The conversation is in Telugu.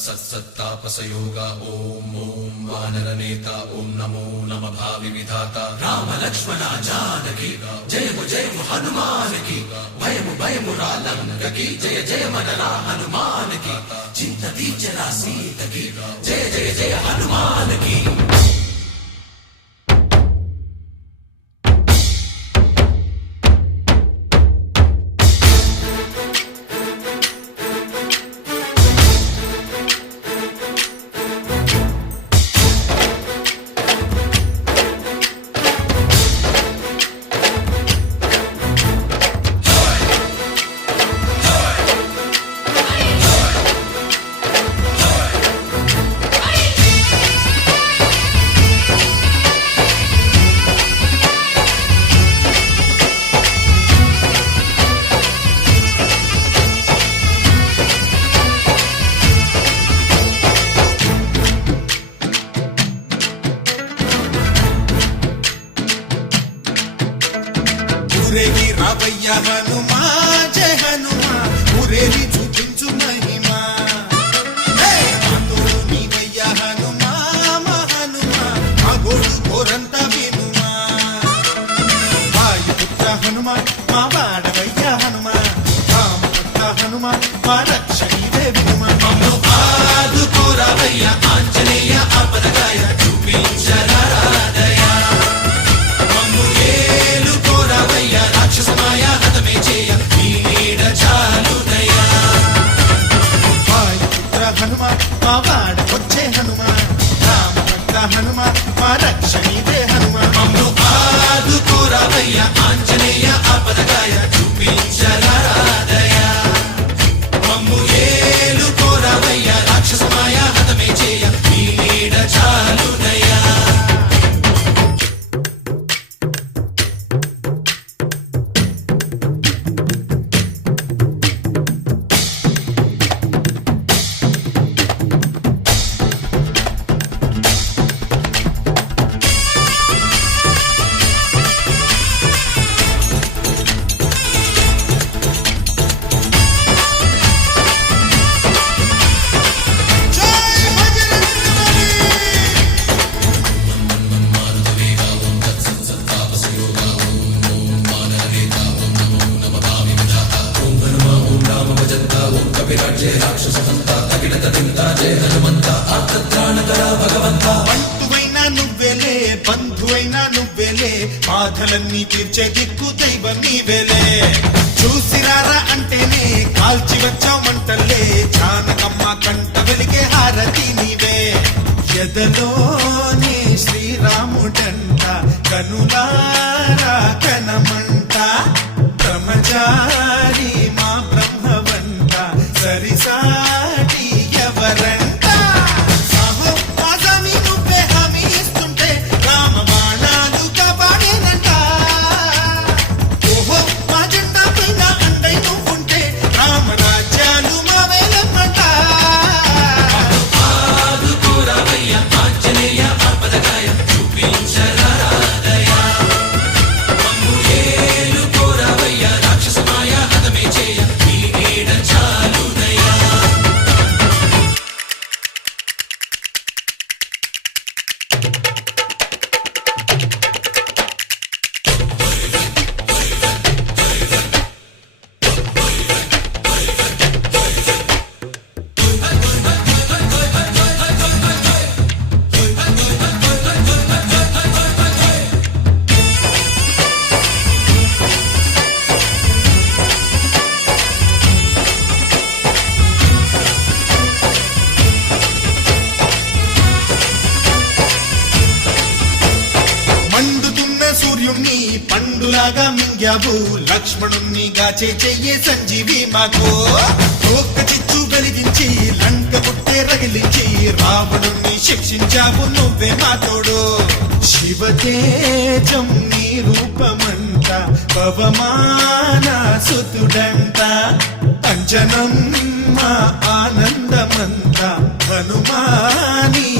सत्तापसयोगा ओम ओम वानरनेता ओम नमो नमः भावि विधाता राम लक्ष्मण जानकी जय हनुमान की भयमु रालंक की जय मनरा हनुमान की चिंतती चला सीत की जय हनुमान की। ఊరేగి రావయ్య హనుమా జయ హనుమా ఊరేగి చూపించు మహిమా తోడు నీవయ్య హనుమా మా హనుమా మా గోడు కోరంత వినుమా వాయుపుత్ర హనుమా మా వాడవయ్య హనుమా రామపుత్ర హనుమా మా రక్షణీవే వినుమా మమ్ము ఆదుకోరావయ్య ఆంజనేయ ఆపదగాయ చూపించరాదయ మమ్ము ఏలుకోరావయ్య రాక్షసమాయ హతమే చేయ నీ నీడ చాలుదయ వాయుపుత్ర హనుమా మా వాడకొచ్చే హనుమా రామభక్త హనుమా మా రక్షణీవే హనుమా మమ్ము ఆదుకోరావయ్య ఆంజనేయ ఆపదగాయ చూపించరాదయ మమ్ము ఏలుకోరావయ్య రాక్షసమాయ హతమే చేయ నీ నీడ చాలుదయ। బంధువైనా నువ్వేలే బంధువైనా నువ్వేలే బాధలన్నీ తీర్చే దిక్కు దైవం నీవేలే చూసిరారా అంటేనే కాల్చి వచ్చామంటలే జానకమ్మ కంట వెలిగే హారతి నీవే ఎదలోనే శ్రీరాముడంట కనులారా కనమంట బ్రహ్మచారి మా బ్రహ్మవంట సరిసాటి ఎవరంట సూర్యుణ్ణి పండులాగా మింగావు లక్ష్మణుణ్ణి గాచే చెయ్యే సంజీవి మాకు ఒక్క చిచ్చు వెలిగించి లంక పుట్టే రగిలించి రావణుణ్ణి శిక్షించావు నువ్వే మా తోడు శివతేజం నీ రూపమంట పవమాన సుతుడంట అంజనం మా ఆనందమంత హనుమాని